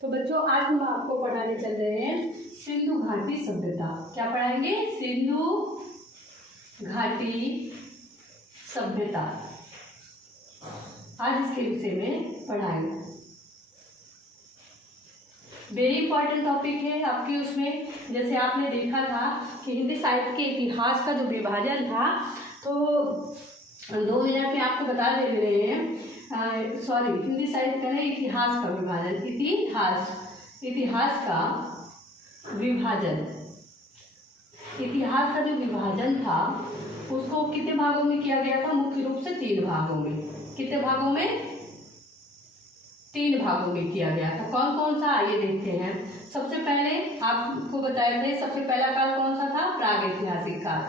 तो बच्चों आज हम आपको पढ़ाने चल रहे हैं सिंधु घाटी सभ्यता। क्या पढ़ाएंगे? सिंधु घाटी सभ्यता। आज इसके विषय में पढ़ाएंगे। वेरी इंपॉर्टेंट टॉपिक है आपके उसमें। जैसे आपने देखा था कि हिंदी साहित्य के इतिहास का जो विभाजन था, तो 2 मिनट में आपको बता दे रहे हैं। हिंदी साहित्य का नहीं, इतिहास का विभाजन। इतिहास का विभाजन। इतिहास का जो विभाजन था उसको कितने भागों में किया गया था? मुख्य रूप से 3 भागों में। कितने भागों में? 3 भागों में किया गया था। कौन कौन सा, आइए देखते हैं। सबसे पहले आपको बताए थे, सबसे पहला काल कौन सा था? प्रागैतिहासिक काल।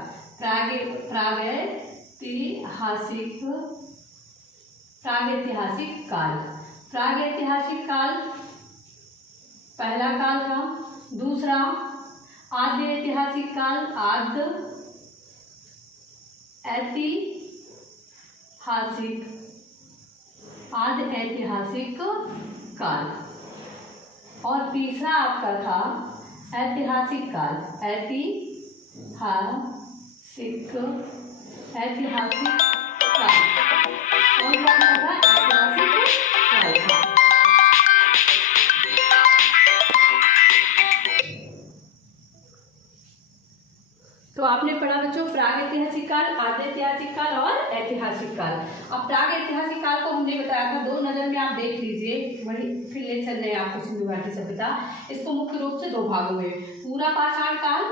प्रागैतिहासिक काल। प्रागैतिहासिक काल पहला काल था। दूसरा आद्य ऐतिहासिक काल। आद्य ऐतिहासिक काल। और तीसरा आपका था ऐतिहासिक काल। ऐतिहासिक काल। कौन सा था? ऐतिहासिक काल था। तो आपने पढ़ा बच्चों प्रागैतिहासिक काल, आद्य ऐतिहासिक काल और ऐतिहासिक काल। अब प्रागैतिहासिक काल को हमने बताया था, 2 नजर में आप देख लीजिए, वही फिर ले चल रहे हैं आपको सिंधु घाटी सभ्यता। इसको मुख्य रूप से 2 भागों में, पूरा पाषाण काल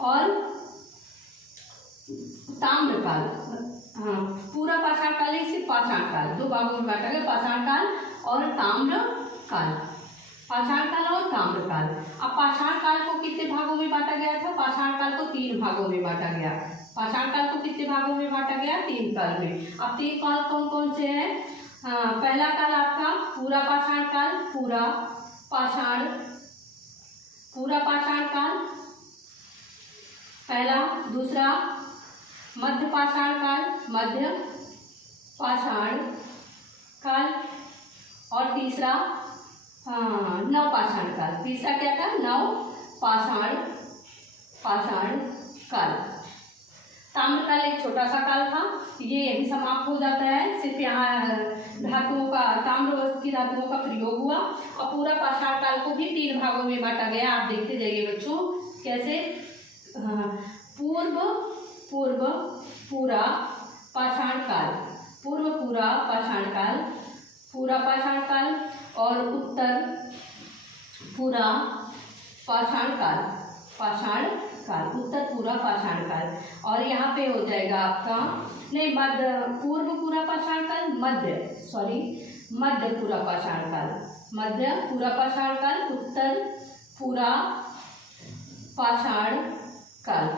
और ताम्र काल। हाँ, पूरा पाषाण काल नहीं, सिर्फ पाषाण काल। 2 भागों में बांटा गया, पाषाण काल और ताम्र काल। पाषाण काल और ताम्र काल। अब पाषाण काल को कितने भागों में बांटा गया था? पाषाण काल को 3 भागों में बांटा गया। पाषाण काल को कितने भागों में बांटा गया? 3 काल में। अब 3 काल कौन कौन से हैं? पहला काल आपका पूरा पाषाण काल। पूरा पाषाण काल पहला। दूसरा मध्य पाषाण काल। और तीसरा नव पाषाण काल। तीसरा क्या था? नव पाषाण काल। ताम्र काल एक छोटा सा काल था, ये यही समाप्त हो जाता है। सिर्फ यहाँ धातुओं का, ताम्र की धातुओं का प्रयोग हुआ। और पूरा पाषाण काल को भी 3 भागों में बांटा गया। आप देखते जाइए बच्चों कैसे। पूर्व पूरा पाषाण काल और उत्तर पूरा पाषाण काल। उत्तर पूरा पाषाण काल। और यहाँ पे हो जाएगा आपका नहीं, पूर्व पूरा पाषाण काल, मध्य पूरा पाषाण काल, उत्तर पूरा पाषाण काल।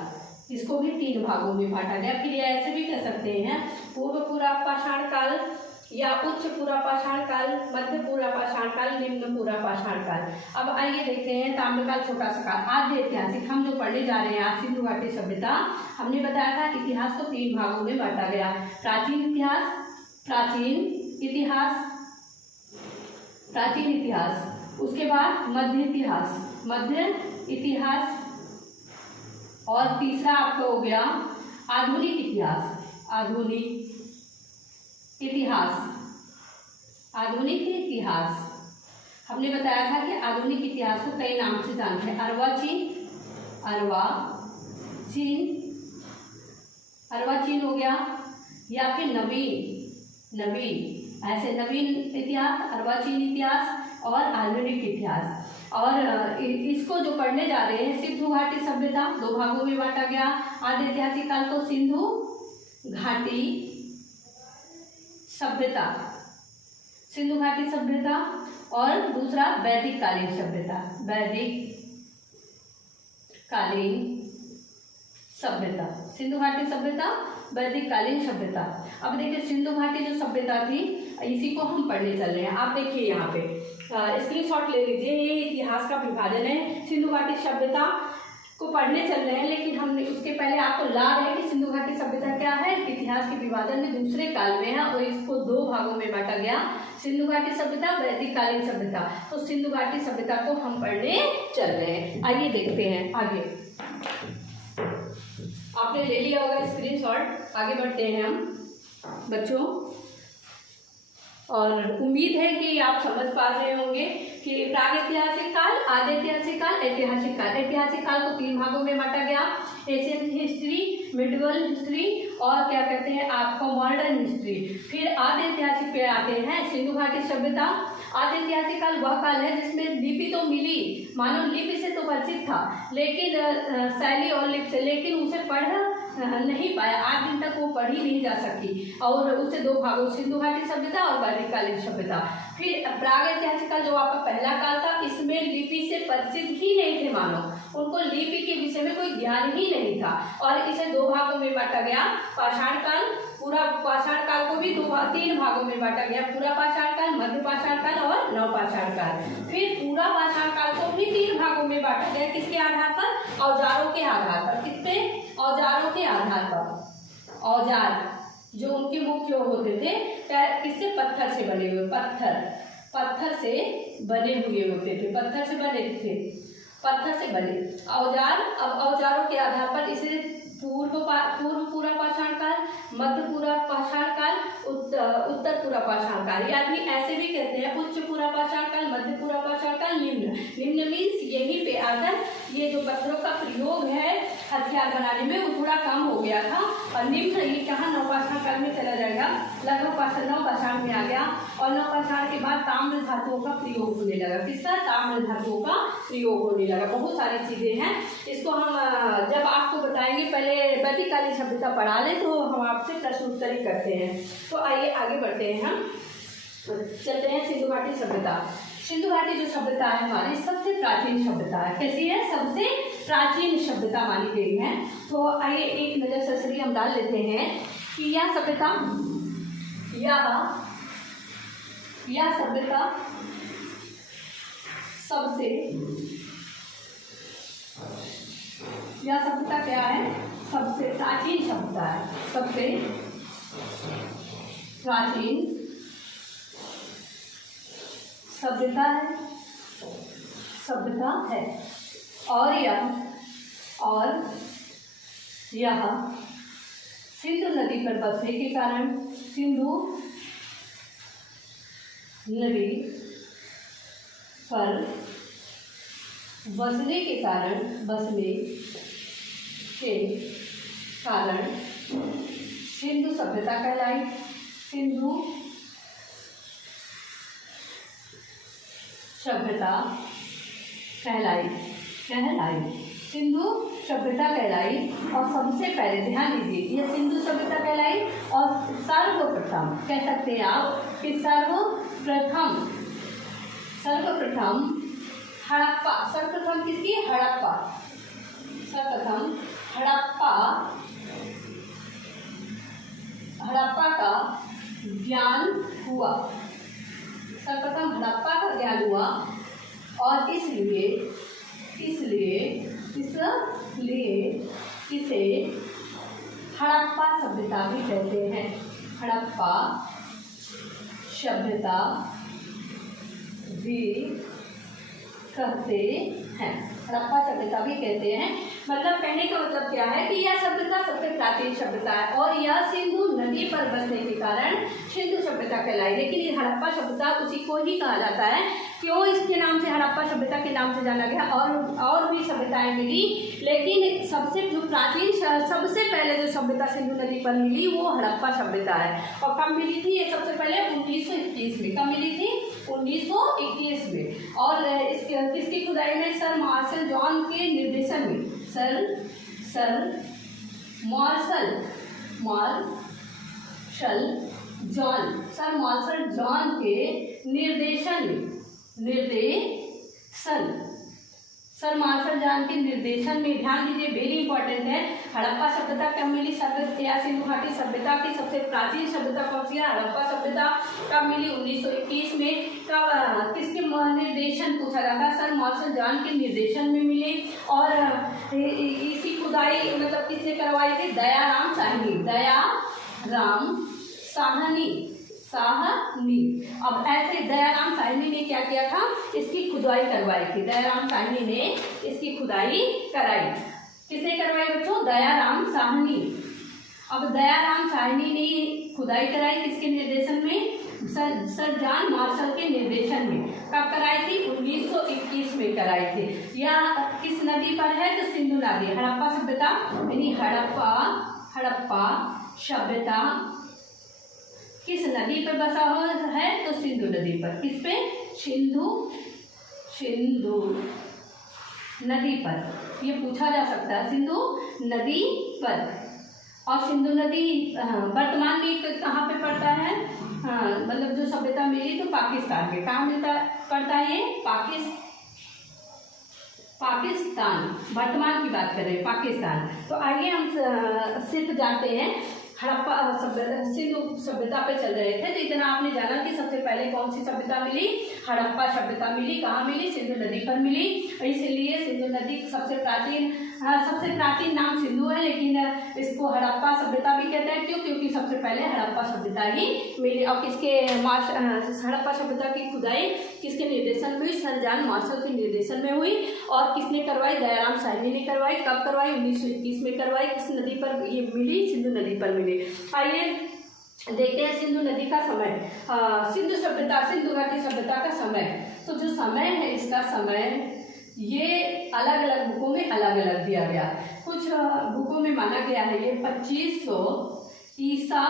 इसको भी 3 भागों में बांटा गया। फिर ये ऐसे भी कह सकते हैं, पूर्व पूरा पाषाण काल या उच्च पूरा पाषाण काल, मध्य पूरा पाषाण काल, निम्न पूरा पाषाण काल। अब आइए देखते हैं ताम्रकाल छोटा सा काल। आद्य ऐतिहासिक हम जो पढ़ने जा रहे हैं आज, सिंधु घाटी सभ्यता। हमने बताया था इतिहास को 3 भागों में बांटा गया। प्राचीन इतिहास, उसके बाद मध्य इतिहास, और तीसरा आपका हो गया आधुनिक इतिहास। हमने बताया था कि आधुनिक इतिहास को कई नाम से जानते हैं। अर्वाचीन हो गया, या फिर नवीन ऐसे नवीन इतिहास, अर्वाचीन इतिहास और आधुनिक इतिहास। और इसको जो पढ़ने जा रहे हैं सिंधु घाटी सभ्यता, 2 भागों में बांटा गया। आद्य ऐतिहासिक काल को सिंधु घाटी सभ्यता और दूसरा वैदिक कालीन सभ्यता। सिंधु घाटी सभ्यता, वैदिक कालीन सभ्यता। अब देखिए सिंधु घाटी जो सभ्यता थी, इसी को हम पढ़ने चल रहे हैं। आप देखिए यहाँ पे स्क्रीनशॉट ले लीजिए, ये इतिहास का विभाजन है। सिंधु घाटी सभ्यता को पढ़ने चल रहे हैं, लेकिन हमने उसके पहले आपको याद है कि सिंधु घाटी सभ्यता क्या है, इतिहास के विभाजन में दूसरे काल में है और इसको दो भागों में बांटा गया, सिंधु घाटी सभ्यता, वैदिक कालीन सभ्यता। तो सिंधु घाटी सभ्यता को हम पढ़ने चल रहे हैं। आइए देखते हैं आगे। आपने ले लिया होगा स्क्रीनशॉट, आगे बढ़ते हैं हम बच्चों, और उम्मीद है कि आप समझ पा रहे होंगे कि प्रागैतिहासिक काल, आदिऐतिहासिक काल, ऐतिहासिक काल। ऐतिहासिक काल को 3 भागों में बांटा गया, एशियन हिस्ट्री, मिडिवल हिस्ट्री और क्या कहते हैं आपको मॉडर्न हिस्ट्री। फिर आदिऐतिहासिक पे आते हैं सिंधु घाटी सभ्यता। आदिऐतिहासिक काल वह काल है जिसमें लिपि तो मिली, मानव लिपि से तो परिचित था, लेकिन शैली और लिपि से, लेकिन उसे पढ़ नहीं पाया, आज दिन तक वो पढ़ी नहीं जा सकी, और उसे 2 भागों, सिंधु घाटी सभ्यता और वैदिक कालीन सभ्यता। फिर प्रागैतिहासिक काल जो आपका पहला काल था, इसमें लिपि से परिचित ही नहीं थे मानव, उनको लिपि के विषय में कोई ज्ञान ही नहीं था, और इसे 2 भागों में बांटा गया। पाषाण काल, पूरा पाषाण काल को भी 3 भागों में बांटा गया, पूरा पाषाण काल, मध्य पाषाण काल और नवपाषाण काल। फिर पूरा पाषाण काल को भी 3 भागों में बांटा गया, किसके आधार पर, औजारों के आधार पर। कितने औजारों के आधार पर, औजार जो उनके मुख्य होते थे, किससे, पत्थर से बने हुए, पत्थर से बने हुए होते थे, पत्थर से बने थे, पत्थर से बने औजार। अब औजारों के आधार पर इसे पूर्व पूरा पाषाण काल, मध्य पूरा पाषाण काल, उत्तर पूरा पाषाण काल, या भी ऐसे भी कहते हैं उच्च पूरा पाषाण काल, मध्य पूरा पाषाण काल, निम्न मीन्स यहीं पे आकर ये जो पत्थरों का प्रयोग है हथियार बनाने में वो थोड़ा कम हो गया था, और निम्न ये कहाँ नवपाषाण काल में चला जाएगा, लगभग नवपाषाण में आ गया, और नवपाषाण के बाद ताम्र धातुओं का प्रयोग होने लगा। किसका, ताम्र धातुओं का प्रयोग होने लगा। बहुत सारी चीजें हैं, इसको हम जब आपको बताएंगे, पहले वैदिक कालीन सभ्यता पढ़ा लें तो हम आपसे प्रश्न उत्तर ही करते हैं। तो आइए आगे बढ़ते हैं, हम चलते हैं सिंधु घाटी सभ्यता। सिंधु घाटी जो सभ्यता है हमारी सबसे प्राचीन सभ्यता है। कैसी है, सबसे प्राचीन सभ्यता मानी गई है। तो आइए एक नजर सरसरी हम डाल लेते हैं कि यह सभ्यता क्या है, सबसे प्राचीन सभ्यता है, सबसे प्राचीन सभ्यता है, और यह सिंधु नदी पर बसने के कारण, सिंधु नदी पर बसने के कारण सिंधु सभ्यता कहलाई। सिंधु सभ्यता कहलाई, सिंधु सभ्यता कहलाई। और सबसे पहले ध्यान दीजिए, यह सिंधु सभ्यता कहलाई, और सर्वप्रथम कह सकते हैं आप कि सर्वप्रथम हड़प्पा, सर्वप्रथम किसकी, हड़प्पा, सर्वप्रथम हड़प्पा का ज्ञान हुआ, सर्वप्रथम हड़प्पा का ज्ञान हुआ, और इसलिए इसे हड़प्पा सभ्यता भी कहते हैं। हड़प्पा सभ्यता भी कहते हैं, हड़प्पा सभ्यता भी कहते हैं। मतलब कहने का मतलब क्या है कि यह सभ्यता सबसे प्राचीन सभ्यता है, और यह सिंधु नदी पर बसने के कारण सिंधु सभ्यता कहलाई। लेकिन ये हड़प्पा सभ्यता उसी को ही कहा जाता है। क्यों इसके नाम से, हड़प्पा सभ्यता के नाम से जाना गया, और भी सभ्यताएं मिली, लेकिन सबसे जो प्राचीन, सबसे पहले जो सभ्यता सिंधु नदी पर मिली वो हड़प्पा सभ्यता है। और कब मिली थी ये, सबसे पहले 1921 में। कब मिली थी, 1921 में। और किसकी खुदाई में, सर मार्शल जॉन के निर्देशन में, सर मार्शल जॉन के निर्देशन सर मार्शल जॉन के निर्देशन में, ध्यान दीजिए वेरी इंपॉर्टेंट है, हड़प्पा सभ्यता कब मिली, या सिंधु घाटी सभ्यता की सबसे प्राचीन सभ्यता कौन सी है, हड़प्पा सभ्यता कब मिली, 1921 में। कब, किसके निर्देशन पूछा जाता है, सर मार्शल जॉन के निर्देशन में मिले। और इसी खुदाई मतलब किसने करवाई थी, दयाराम साहनी, दयाराम साहनी। अब ऐसे दयाराम साहनी ने क्या किया था, इसकी खुदाई करवाई थी, दयाराम साहनी ने इसकी खुदाई कराई। किसने करवाई बच्चों, दयाराम साहनी। अब दयाराम साहनी ने खुदाई कराई किसके निर्देशन में, सर जॉन मार्शल के निर्देशन में। कब कराई थी, 1921 में कराई थी। या किस नदी पर है, तो सिंधु नदी। हड़प्पा सभ्यता यानी हड़प्पा सभ्यता किस नदी पर बसा हुआ है, तो सिंधु नदी पर। किस पे, सिंधु नदी पर। ये पूछा जा सकता है, सिंधु नदी पर। और सिंधु नदी वर्तमान में कहाँ पे पड़ता है, मतलब जो सभ्यता मिली तो पाकिस्तान में। कहाँ मिलता पड़ता है ये, पाकिस्तान, वर्तमान की बात कर रहे हैं, पाकिस्तान। तो आइए हम सिर्फ जाते हैं हड़प्पा सिंधु सभ्यता पे चल रहे थे। तो इतना आपने जाना कि सबसे पहले कौन सी सभ्यता मिली, हड़प्पा सभ्यता मिली। कहाँ मिली, सिंधु नदी पर मिली। इसलिए सिंधु नदी सबसे प्राचीन नाम सिंधु है, लेकिन इसको हड़प्पा सभ्यता भी कहते हैं। क्यों, क्योंकि सबसे पहले हड़प्पा सभ्यता ही मिली। और किसके हड़प्पा सभ्यता की खुदाई किसके निर्देशन में हुई, सर जॉन मार्शल के निर्देशन में हुई। और किसने करवाई, दयाराम साहनी ने करवाई। कब करवाई, 1921 में करवाई। किस नदी पर ये मिली, सिंधु नदी पर मिली। आइए देखते हैं सिंधु नदी का समय, सिंधु घाटी सभ्यता का समय। तो जो समय है, इसका समय ये अलग अलग बुकों में अलग अलग दिया गया। कुछ बुकों में माना गया है ये 2500 ईसा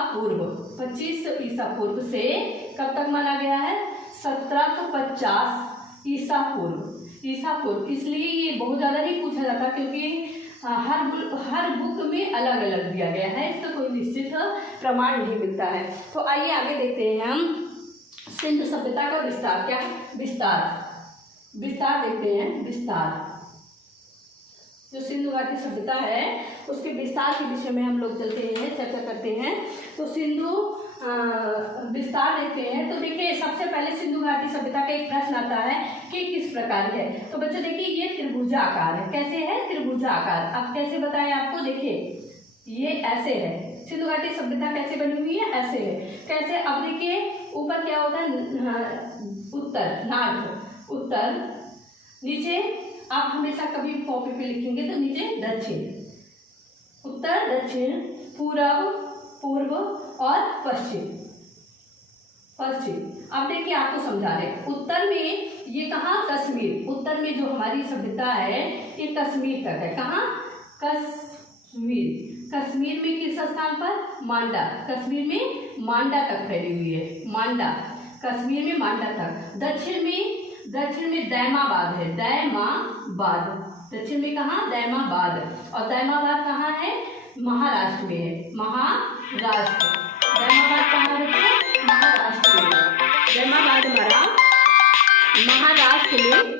पूर्व से कब तक माना गया है, 1750 ईसा पूर्व। इसलिए ये बहुत ज़्यादा नहीं पूछा जाता, क्योंकि हर बुक में अलग अलग दिया गया है, इसका कोई निश्चित प्रमाण नहीं मिलता है। तो आइए आगे देखते हैं हम सिंधु सभ्यता का विस्तार। क्या विस्तार देखते हैं। जो सिंधु घाटी सभ्यता है उसके विस्तार के विषय में हम लोग चलते हैं, चर्चा करते हैं। तो सिंधु विस्तार देखते हैं। तो देखिए सबसे पहले सिंधु घाटी सभ्यता का एक प्रश्न आता है कि किस प्रकार है। तो बच्चों देखिए ये त्रिभुजाकार है। कैसे है, त्रिभुजाकार। अब कैसे बताएं आपको, देखिए ये ऐसे है। सिंधु घाटी सभ्यता कैसे बनी हुई है, ऐसे है। कैसे, अब देखिए ऊपर क्या होता है, उत्तर, नीचे आप हमेशा कभी कॉपी पे लिखेंगे तो नीचे दक्षिण, उत्तर दक्षिण, पूर्व और पश्चिम। अब देखिए आपको समझा रहे, उत्तर में ये कहाँ, कश्मीर। उत्तर में जो हमारी सभ्यता है ये कश्मीर तक है। कहाँ, कश्मीर में किस स्थान पर, मांडा। कश्मीर में मांडा तक फैली हुई है, कश्मीर में मांडा तक। दक्षिण में दैमाबाद है, दक्षिण में कहाँ, दैमाबाद। और दैमाबाद कहाँ है, महाराष्ट्र में है, दैमाबाद कहाँ है, महाराष्ट्र में। दैमाबाद हमारा महाराष्ट्र में